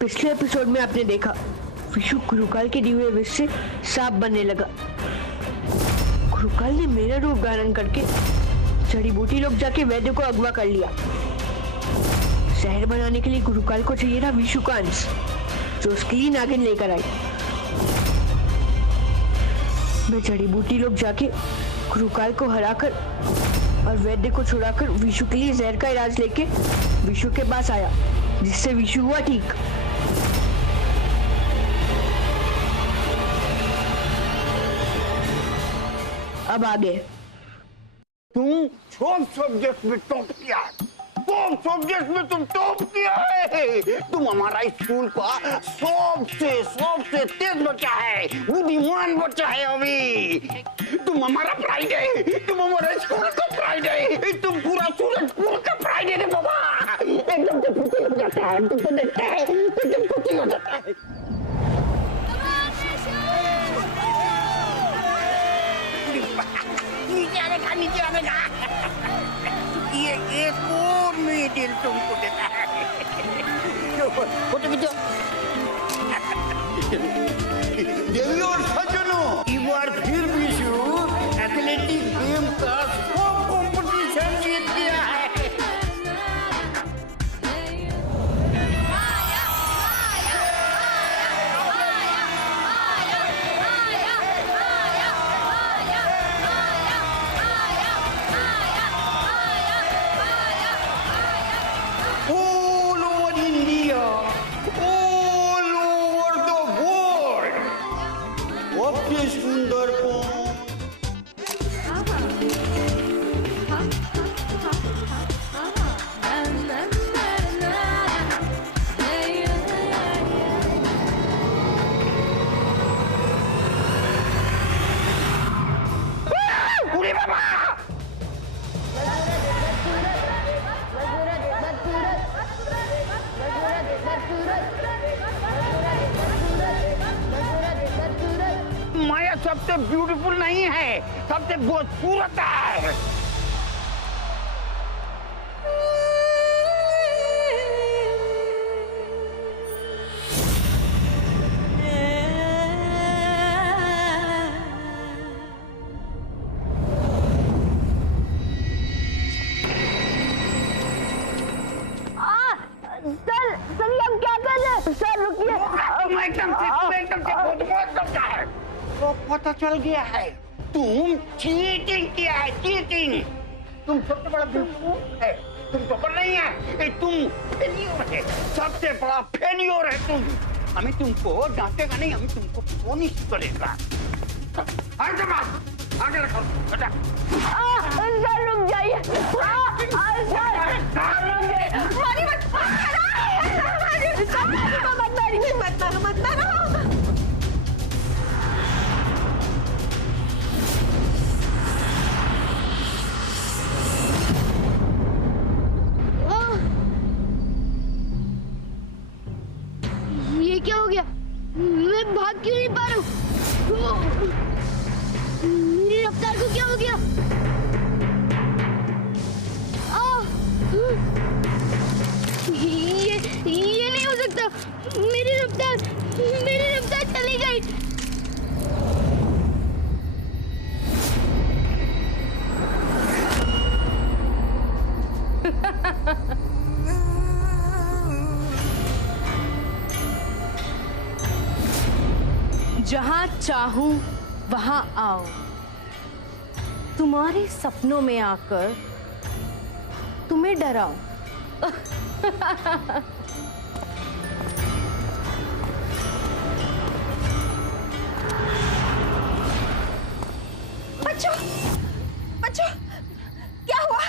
पिछले एपिसोड में आपने देखा विशु गुरुकाल के दिए हुए विष से सांप बनने लगा। गुरुकाल ने मेरा रूप धारण करके जड़ी बूटी लोग जाके वैद्य को अगवा कर लिया। शहर बनाने के लिए गुरुकाल को चाहिए था विशु का अंश, जो उसके लिए नागिन लेकर आई। मैं जड़ी बूटी लोग जाके गुरुकाल को हराकर और वैद्य को छुड़ाकर विशु के लिए जहर का इलाज लेके विशु के पास आया, जिससे विशु हुआ ठीक। अब आगे तुम सब सब्जेक्ट में टॉप किया, सब सब्जेक्ट में तुम टॉप किया है। तुम हमारा स्कूल का सबसे तेज बच्चा है, बुद्धिमान बच्चा है। अभी तुम हमारा प्राइड है, तुम हमारा स्कूल का प्राइड है, तुम पूरा सूरजपुर का प्राइड है बाबा। एकदम से खुशी हो जाता है, तुमको देखता है एकदम खुशी हो जाता है। नीचे आने का ये एक और मेडल तुमको देता है। फोटो खींचो। देवी और सज्जनों, एक बार फिर विशु एथलेटिक गेम का सब कंपटीशन जीत गया है। सुंदर माया सबसे ब्यूटीफुल नहीं है, सबसे खूबसूरत है। सर ये हम क्या कर रहे हैं? सर रुकिए। तुम एकदम से है। तो पता चल गया है तुम चीटिंग किया है, चीटिंग। तुम सबसे बड़ा बेवकूफ है, तुम तो नहीं है, तुम फेलियर है, सबसे बड़ा फेलियर है तुम। हमें तुमको डांटेगा नहीं, हमें तुमको पनिश करेगा। आगे रखो बेटा। सर रुक जाइए। मत मारो। ये क्या हो गया? मैं भाग क्यों नहीं पा रहा हूँ? मेरी रफ्तार को क्या हो गया? ये नहीं हो सकता। मेरी रफ्तार चली गई। जहां चाहूं वहां आओ, तुम्हारे सपनों में आकर तुम्हें डराओ। बच्चों, बच्चों, क्या हुआ?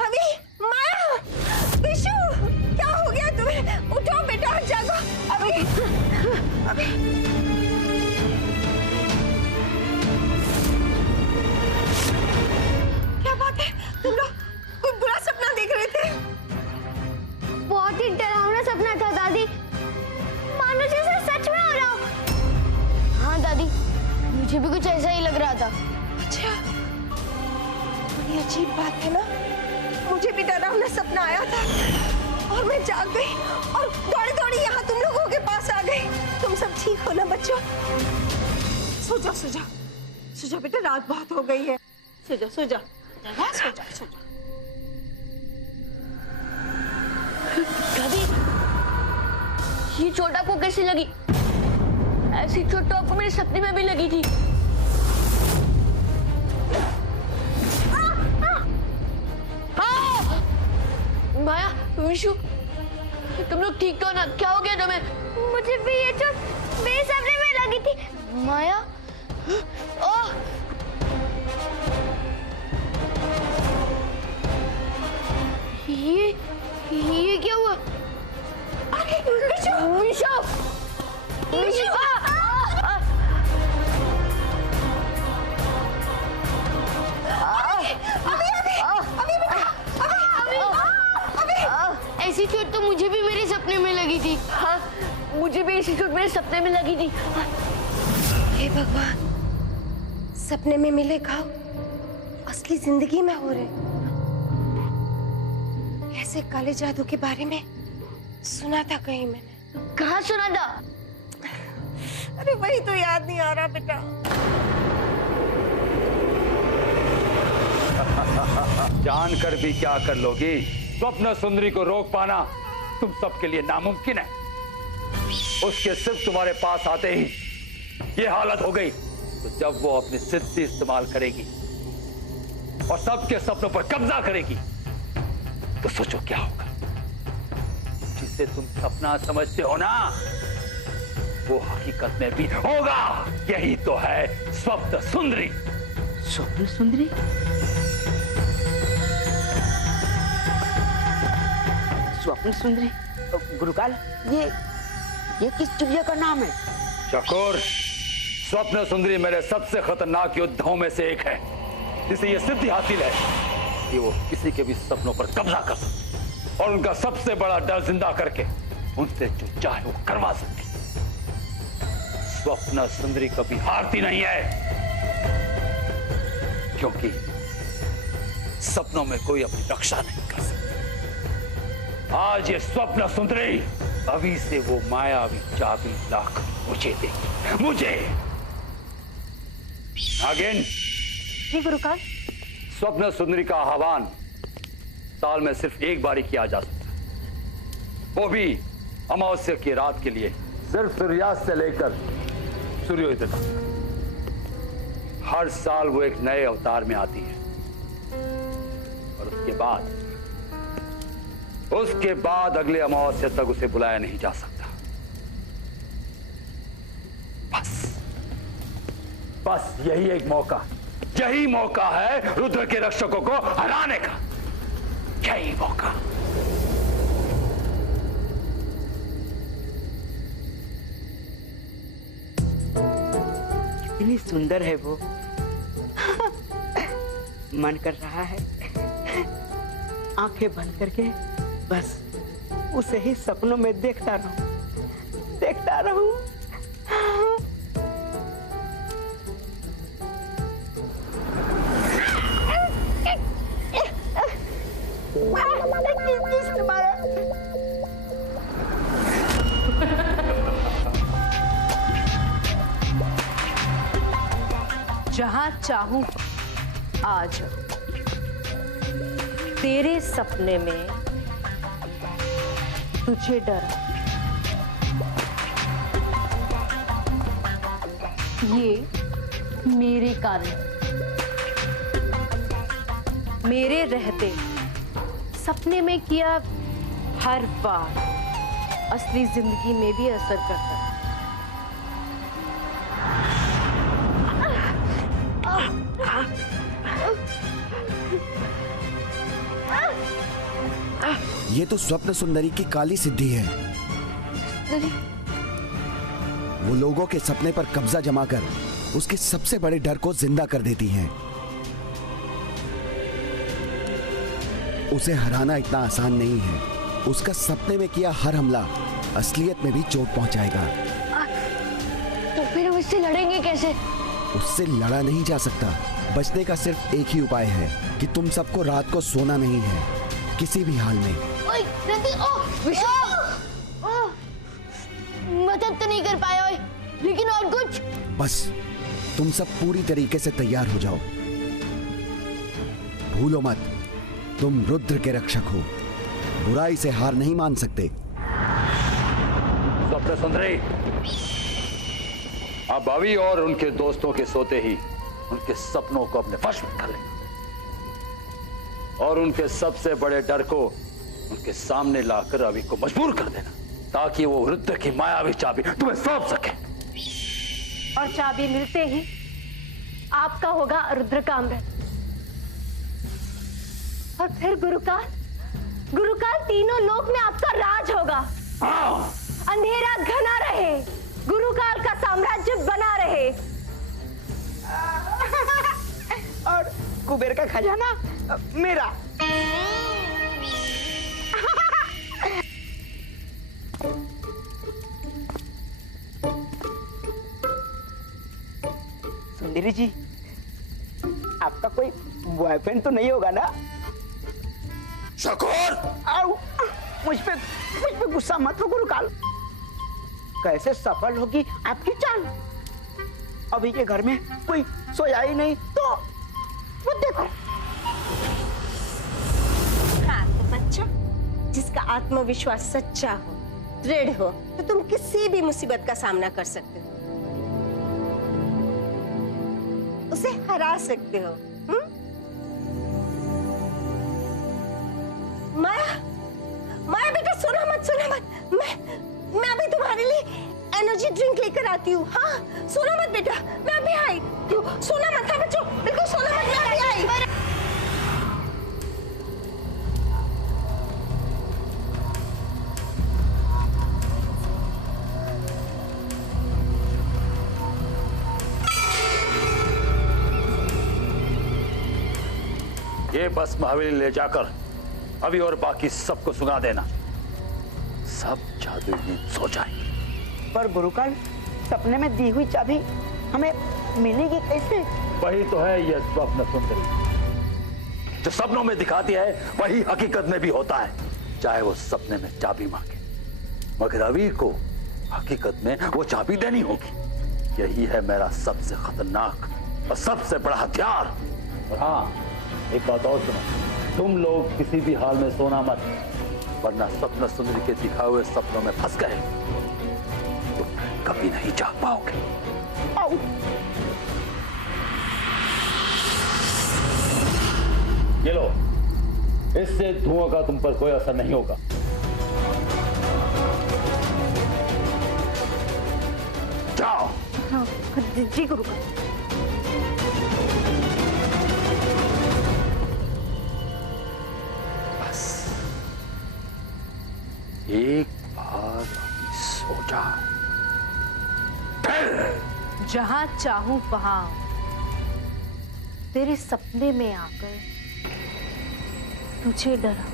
अभी माया, विशु, क्या हो गया तुम्हें? उठो बेटा, जागो। अभी क्या बात है? तुम लोग कोई बुरा सपना देख रहे थे? बहुत ही डरावना सपना था दादी, मानो जैसे सच में हो रहा हो। हाँ दादी, मुझे भी कुछ ऐसा ही लग रहा था। अच्छा, बड़ी अजीब बात है ना, मुझे भी डरावना सपना आया था और मैं जाग गई और दौड़ी दौड़ी यहाँ तुम लोगों के पास आ गई। तुम सब ठीक हो ना बच्चों? सो जाओ सो जाओ सो जाओ बेटा, रात बहुत हो गई है। सो जाओ सो जाओ सो जाओ सो जाओ। दादी, ये चोट आपको कैसे लगी? ऐसी चोट तो आपको मेरे सपने में भी लगी थी। माया, विशु, तुम लोग ठीक तो ना? क्या हो गया तुम्हें? मुझे भी ये चोट मेरे सपने में लगी थी। माया, ओह, ये क्या हुआ? विशु, विशु, विशु, ऐसी चोट तो मुझे भी मेरे सपने में लगी थी। हाँ, मुझे भी ऐसी चोट मेरे सपने में लगी थी। हे भगवान, सपने में मिले घाव असली जिंदगी में हो रहे। ऐसे काले जादू के बारे में सुना था कहीं मैंने। कहाँ सुना था? अरे वही तो याद नहीं आ रहा बेटा। जानकर भी क्या कर लोगी? स्वप्न सुंदरी को रोक पाना तुम सबके लिए नामुमकिन है। उसके सिर्फ तुम्हारे पास आते ही ये हालत हो गई, तो जब वो अपनी सिद्धि इस्तेमाल करेगी और सबके सपनों पर कब्जा करेगी, तो सोचो क्या होगा। जिसे तुम सपना समझते हो ना, वो हकीकत में भी होगा। यही तो है स्वप्न सुंदरी। स्वप्न सुंदरी? स्वप्न सुंदरी? गुरुकाल, ये किस चिड़िया का नाम है? चकोर, स्वप्न सुंदरी मेरे सबसे खतरनाक योद्धाओं में से एक है, जिसे ये सिद्धि हासिल है कि वो किसी के भी सपनों पर कब्जा कर सकती और उनका सबसे बड़ा डर जिंदा करके उनसे जो चाहे वो करवा सकती। स्वप्न सुंदरी कभी हारती नहीं है, क्योंकि सपनों में कोई अपनी रक्षा नहीं कर सकता। आज ये स्वप्न सुंदरी अभी से वो मायावी चाबी लाकर मुझे देगी, मुझे। नागिन, जी गुरुकाल। स्वप्न सुंदरी का आह्वान साल में सिर्फ एक बार ही किया जा सकता है, वो भी अमावस्या की रात के लिए, सिर्फ सूर्यास्त से लेकर सूर्योदय तक। हर साल वो एक नए अवतार में आती है और उसके बाद अगले अमावस्या तक उसे बुलाया नहीं जा सकता। बस यही एक मौका, यही मौका है रुद्र के रक्षकों को हराने का। यही मौका। कितनी सुंदर है वो। मन कर रहा है आंखें बंद करके बस उसे ही सपनों में देखता रहूं, देखता रहूं। जहां चाहूं आज तेरे सपने में तुझे डर, ये मेरे कारण, मेरे रहते सपने में किया हर बार असली जिंदगी में भी असर करता है। ये तो स्वप्न सुंदरी की काली सिद्धि है। वो लोगों के सपने पर कब्जा जमाकर उसके सबसे बड़े डर को जिंदा कर देती हैं। उसे हराना इतना आसान नहीं है। उसका सपने में किया हर हमला असलियत में भी चोट पहुंचाएगा। तो फिर हम इससे लड़ेंगे कैसे? उससे लड़ा नहीं जा सकता। बचने का सिर्फ एक ही उपाय है कि तुम सबको रात को सोना नहीं है, किसी भी हाल में। ओए रति ओ विशु मदद तो नहीं कर पाया ओए, लेकिन और कुछ। बस तुम सब पूरी तरीके से तैयार हो जाओ। भूलो मत, तुम रुद्र के रक्षक हो, बुराई से हार नहीं मान सकते। स्वप्न सुंदरी, अब अभी और उनके दोस्तों के सोते ही उनके सपनों को अपने वश में कर लेना और उनके सबसे बड़े डर को उनके सामने लाकर रवि को मजबूर कर देना, ताकि वो रुद्र की मायावी चाबी तुम्हें सौंप सके। और चाबी मिलते ही आपका होगा रुद्र का अमृत, और फिर गुरुकाल तीनों लोक में आपका राज होगा। अंधेरा घना रहे, गुरुकाल का साम्राज्य बना रहे। और कुबेर का खजाना मेरा। सुंदरी जी, आपका कोई बॉयफ्रेंड तो नहीं होगा ना? शकूर! आओ, मुझ पे गुस्सा मत हो गुरुकाल। कैसे सफल होगी आपकी चाल? अभी के घर में कोई सोया ही नहीं तो वो देखो। हाँ तो बच्चा, जिसका आत्मविश्वास सच्चा हो, दृढ़ हो, तो तुम किसी भी मुसीबत का सामना कर सकते हो, उसे हरा सकते हो। माया बेटा सुना मत। मैं अभी तुम्हारे लिए एनर्जी ड्रिंक लेकर आती हूँ। हाँ सोना मत बेटा, मैं अभी आई। सोना मत, हाँ बच्चों बिल्कुल सोना मत, मैं अभी आई। ये बस महावेली ले जाकर अभी और बाकी सबको सुना देना, सब जादुई नींद सो जाए। पर गुरुकाल, सपने में दी हुई चाबी हमें मिलेगी कैसे? वही तो है ये स्वप्न सुंदरी, जो सपनों में दिखाती है वही हकीकत में भी होता है, चाहे वो सपने में चाबी मांगे, मगर रवि को हकीकत में वो चाबी देनी होगी। यही है मेरा सबसे खतरनाक और सबसे बड़ा हथियार। और हाँ, एक बात और सुनो, तुम लोग किसी भी हाल में सोना मत, वरना स्वप्न सुंदरी के दिखाए हुए सपनों में फंस गए तो कभी नहीं जाग पाओगे। ये लो, इससे धुआं का तुम पर कोई असर नहीं होगा। जाओ। हाँ, जी गुरुकाल। एक बार सो जा, जहां चाहूं वहां तेरे सपने में आकर तुझे डरा।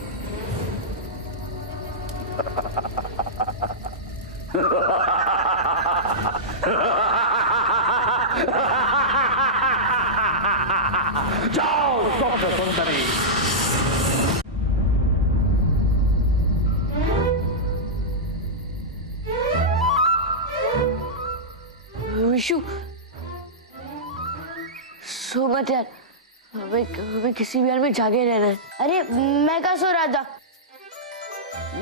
जाओ स्वप्न सुंदरी। विशु, सो मत यार, हमें किसी भी हाल में जागे रहना है। अरे मैं कहाँ सो रहा था,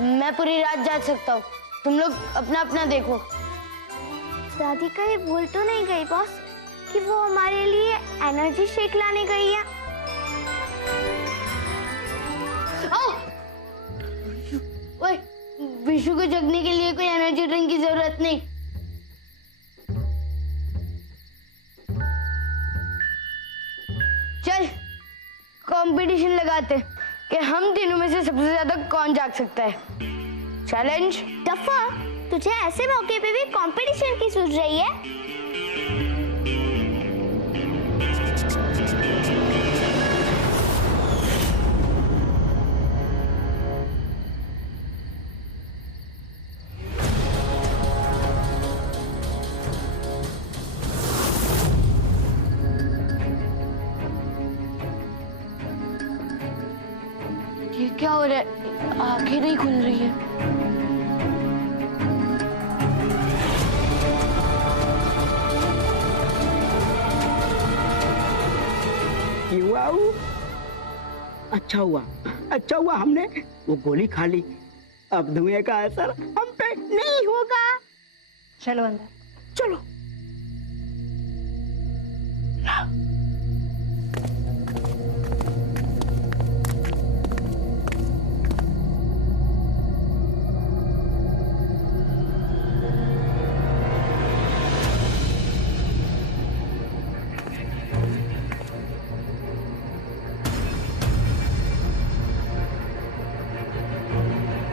मैं पूरी रात जाग सकता हूँ, तुम लोग अपना अपना देखो। दादी कहीं भूल तो नहीं गई बॉस कि वो हमारे लिए एनर्जी शेक लाने गई है? ओए, विशु को जगने के लिए कोई एनर्जी ड्रिंक की जरूरत नहीं। चल कंपटीशन लगाते कि हम तीनों में से सबसे ज्यादा कौन जाग सकता है। चैलेंज। टफा, तुझे ऐसे मौके पे भी कंपटीशन की सूझ रही है? ये क्या हो रहा है? आंखें नहीं खुल रही है। क्यों आऊ? अच्छा हुआ हमने वो गोली खा ली। अब धुएं का असर हम पे नहीं होगा। चलो अंदर। चलो।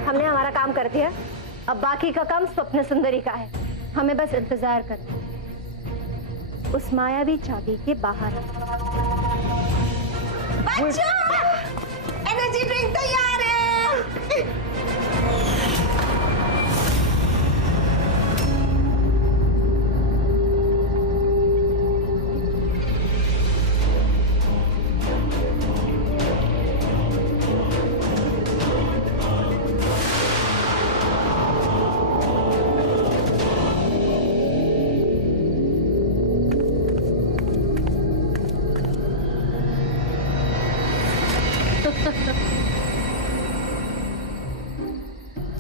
हमने हमारा काम कर दिया, अब बाकी का काम स्वप्न सुंदरी का है। हमें बस इंतजार करना है उस मायावी चाबी के बाहर। बच्चों, एनर्जी ड्रिंक तैयार है।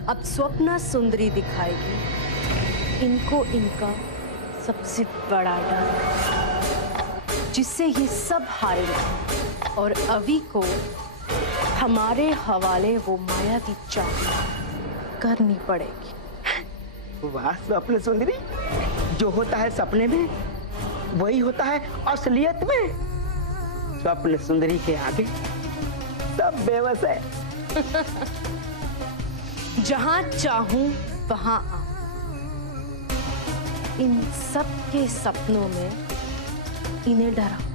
अब स्वप्ना सुंदरी दिखाएगी इनको इनका सबसे बड़ा डर, जिससे ये सब हारेंगे और अभी को हमारे हवाले वो मायावी चाबी करनी पड़ेगी। वाह स्वप्न सुंदरी, जो होता है सपने में वही होता है असलियत में। स्वप्न सुंदरी के आगे सब बेबस है। जहां चाहूं वहां आऊं, इन सब के सपनों में इन्हें डराऊं।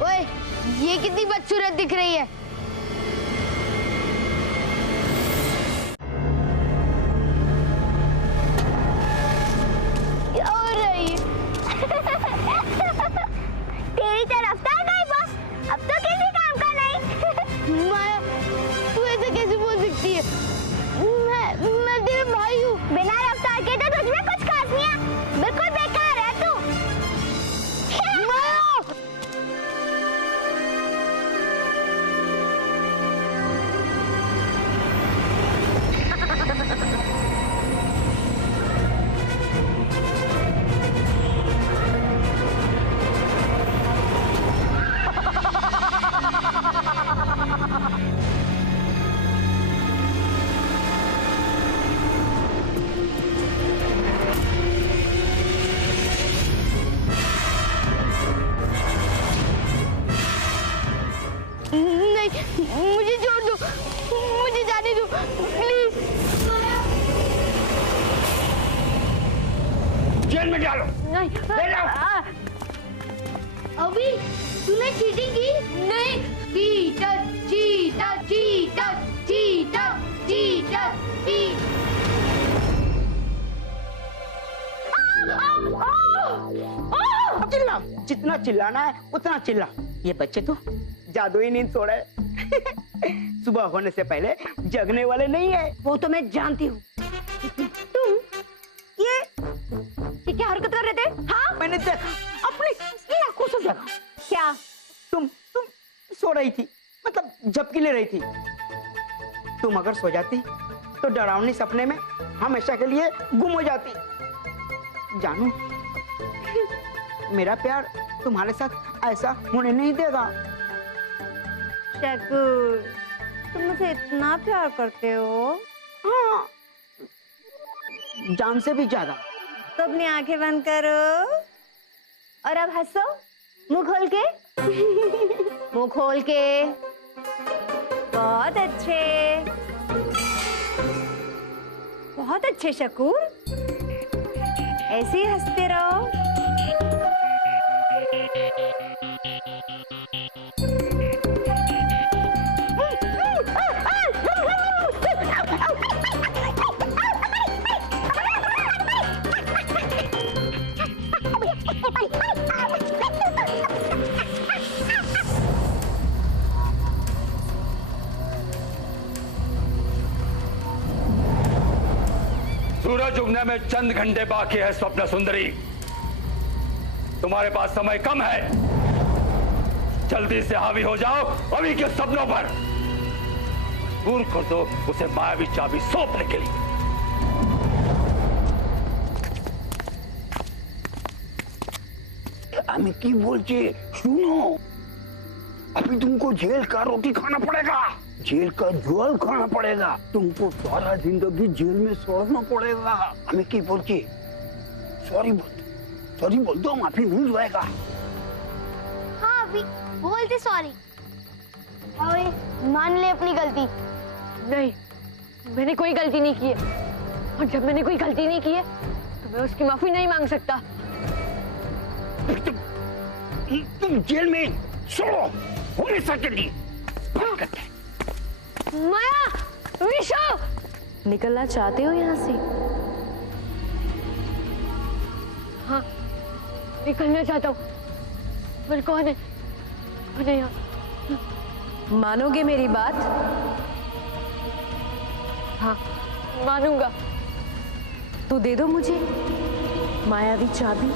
ओए, ये कितनी बदसूरत दिख रही है। क्या हो रही है? तेरी तरफ था गई बस, अब तो किसी काम का नहीं। माया, तू ऐसे कैसे बोल सकती है? मैं तेरा भाई हूँ। बिना रफ्तार के तो तुझमें कुछ खास नहीं है, बिल्कुल बेकार है तू। माया! नहीं, मुझे छोड़ दो, मुझे जाने दो प्लीज। जेल में डालो। नहीं, अभी तूने चीटिंग की? नहीं, cheater cheater cheater cheater cheater cheater. चिल्ला, जितना चिल्लाना है उतना चिल्ला। ये बच्चे तो जादुई नींद सो रहे। सुबह होने से पहले जगने वाले नहीं है। वो तो मैं जानती हूँ। तुम ये क्या हरकत कर रहे थे? हाँ, मैंने देखा, अपनी आंखों से देखा। क्या? तुम सो रही थी, मतलब झपकी ले रही थी। तुम अगर सो जाती तो डरावनी सपने में हमेशा के लिए गुम हो जाती। जानू, मेरा प्यार तुम्हारे साथ ऐसा होने नहीं देगा। शकुर, तुम मुझे इतना प्यार करते हो? हाँ, जान से भी ज्यादा। तो अपनी आंखें बंद करो और अब हंसो। मुंह खोल के मुंह खोल के। बहुत अच्छे, बहुत अच्छे शकूर, ऐसे ही हंसते रहो। सूरज उगने में चंद घंटे बाकी है स्वप्न सुंदरी। तुम्हारे पास समय कम है, जल्दी से हावी हो जाओ अभी के सपनों पर। दूर कर दो उसे मायावी चाबी सौंपने के लिए। আমি কি বলছি শুনো, अभी तुमको जेल का रोटी खाना पड़ेगा, जेल का जल खाना पड़ेगा, तुमको सारा जिंदगी जेल में सड़ना पड़ेगा। हमें की बोलती, सॉरी बोल दो, माफी मिल जाएगा। हाँ अभी बोल दे सॉरी, मान ले अपनी गलती। नहीं, मैंने कोई गलती नहीं की है, और जब मैंने कोई गलती नहीं की है तो मैं उसकी माफी नहीं मांग सकता। तुम जेल में सड़ो हमेशा के लिए। माया, विशु, निकलना चाहते हो यहाँ से? हाँ, निकलना चाहता हूँ, पर कौन है यहाँ? मानोगे मेरी बात? हाँ, मानूंगा। तो दे दो मुझे मायावी चाबी।